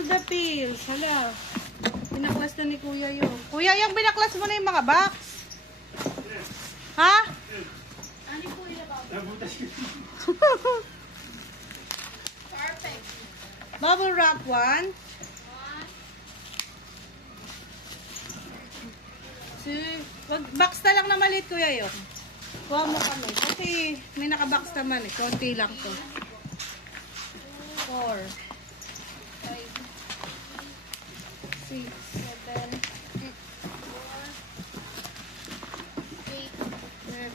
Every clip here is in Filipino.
Spill the pills. Hala. Binaklas na ni Kuya yun. Kuya, yung binaklas mo na yung mga box. Ha? Ano po yung Nabutas ko. perfect? Bubble wrap 1. Wag box na lang na maliit, Kuya yun. Kuha mo kami. Kasi may nakabox naman eh. Konti lang to. 4, 6, 7,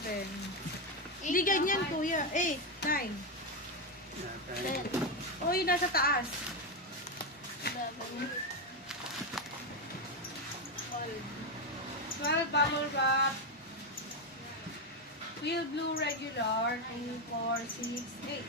7. Hindi ganyan, Kuya. 8, 9. 10. Oh, yun nasa taas. 12 bubble wrap. Wheel blue regular. 2, 4, 6, 8.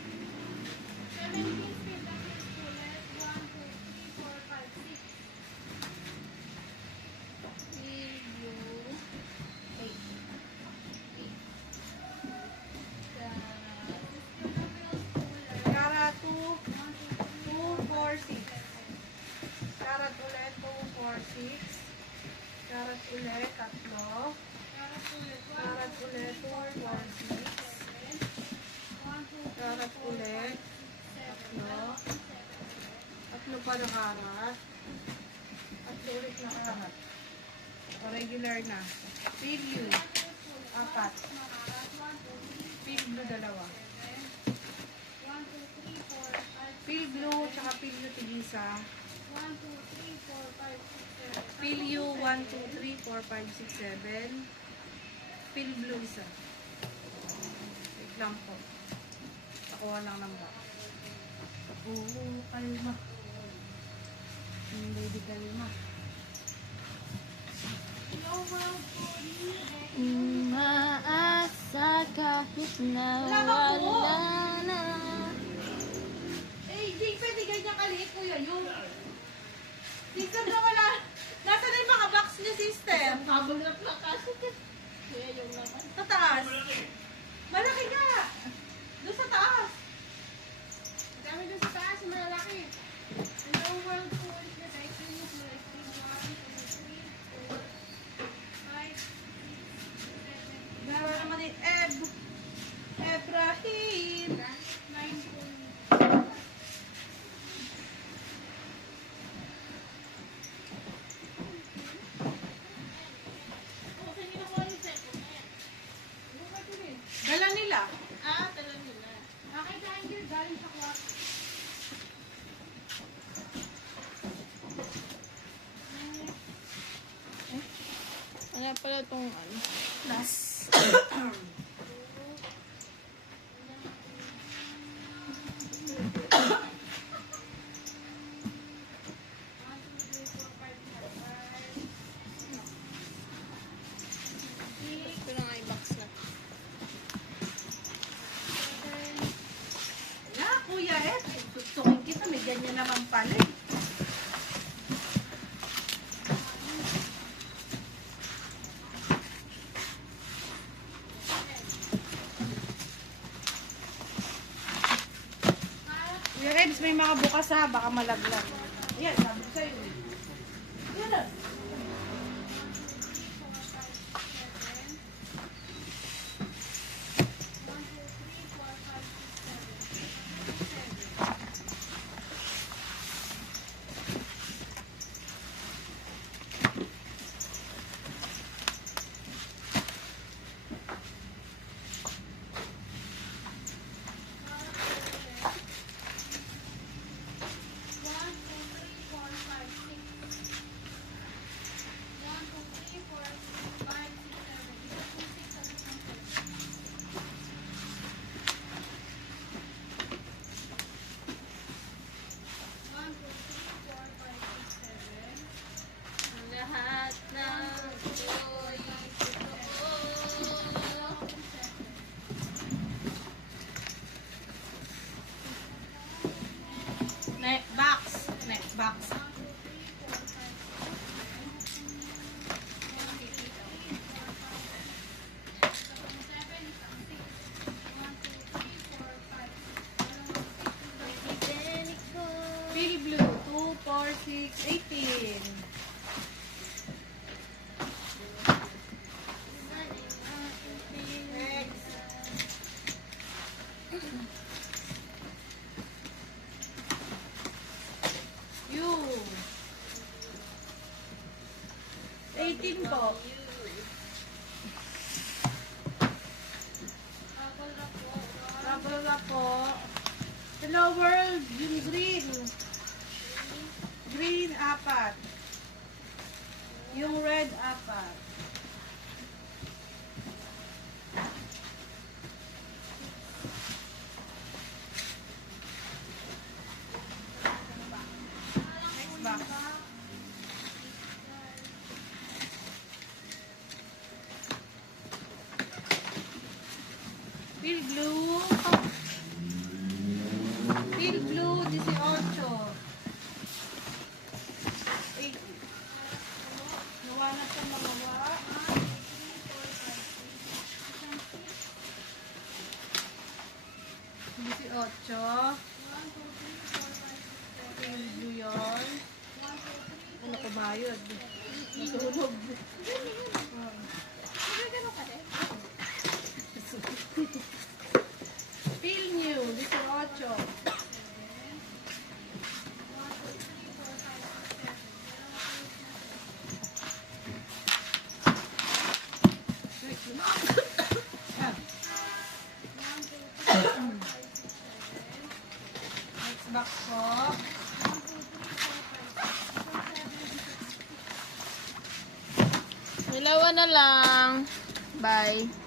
6. Karat ulit, 3. Karat ulit, 2, 4, 6. Karat ulit, 3. 3 pa na karat. 3 ulit na karat. O, regular na. Pig blue, 4. Pig blue, 2. Pig blue, tsaka pig blue tig-isa. Pilyu 1, 2, 3, 4, 5, 6, 7. Pil blue isa. Wait lang po. Nakuha lang ng box. Oo, kalma. Lady kalma. Umaasa kahit na wala na. Eh, Jake, pwede ganyan kaliit, Kuya, yun. Sister na wala. Nasa na yung mga box niya, sister? Habang na kasi. Kaya yung naman. Sa taas. Malaki nga. Doon sa taas. Dami doon sa taas, malaki. Hello world food na dahil mo malaki. 1, 2, 3, 4, 5, 6, 7. Meron naman yung Ebrahim. 9. Dala nila. Tala nila. Okay, Angel, galing sa kwarto. Wala pala itong ano. Last. Ito na nga yung box na. Na, Kuya Ed. Tutukin kita. May ganyan naman pala eh. Kuya Ed, may mga bukas ha. Baka malaglag. Ayan, sabi ko sa'yo eh. Ayan na. 4, 6, 18. Next. You. 18 po. Bubble wrap po. Hello world, yung green. Green, 4. Yung red, 4. Next box. Peel blue. Peel blue, 18. 8. Nawa na siya magawa. 18. Peel blue yun. Ano ko bayad? Nasunog. Peel new, 18. Next box po. Dalawa na lang. Bye.